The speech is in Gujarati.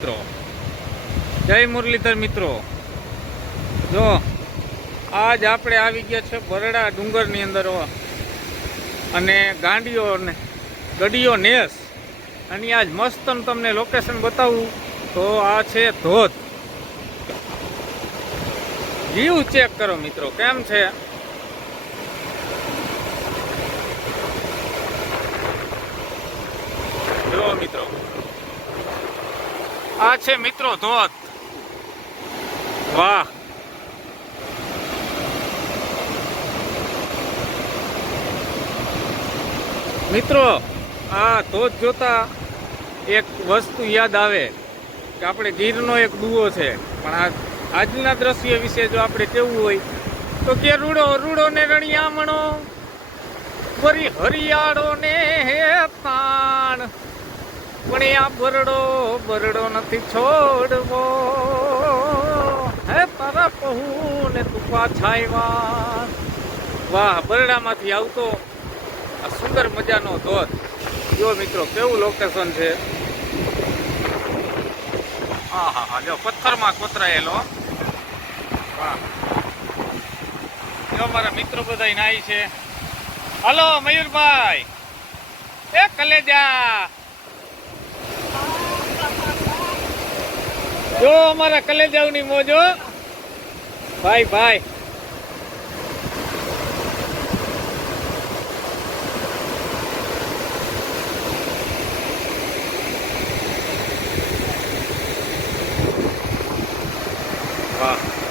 મિત્રો. જય મુરલીધર મિત્રો. જો, આજ આપણે આવી ગયા છે બરડા ડુંગરની અંદર અને ગાંડીઓ ને ગડીઓ નેસ. અને આજ મસ્ત તમને લોકેશન બતાવું. તો આ છે ધોધ. વ્યૂ ચેક કરો મિત્રો, કેમ છે જુઓ મિત્રો આ છે મિત્રો ધોધ. વાહ. મિત્રો, આ ધોધ જોતા એક વસ્તુ યાદ આવે કે આપણે ગીરનો એક દુવો છે. પણ આ આજના દ્રશ્ય વિશે જો આપણે કેવું હોય, તો કે રૂડો રૂડો ને રણિયામણો ફરી હરિયાળો ને હે તાણ. પણ આ બરડો બરડો નથી છોડવો. હે તારા કહું ને તું પાછાયવા વાહ, બરડામાંથી આવતો આ સુંદર મજાનો ધોધ. જો મિત્રો, કેવું લોકેશન છે? હા હા હા જો પથ્થરમાં કોતરાયેલો. વાહ. જો મારા મિત્રો બધા નાય છે. હલો, મયુરભાઈ. એ કલેજા. જો અમારા કલેજાવની મોજો ભાઈ ભાઈ. વાહ.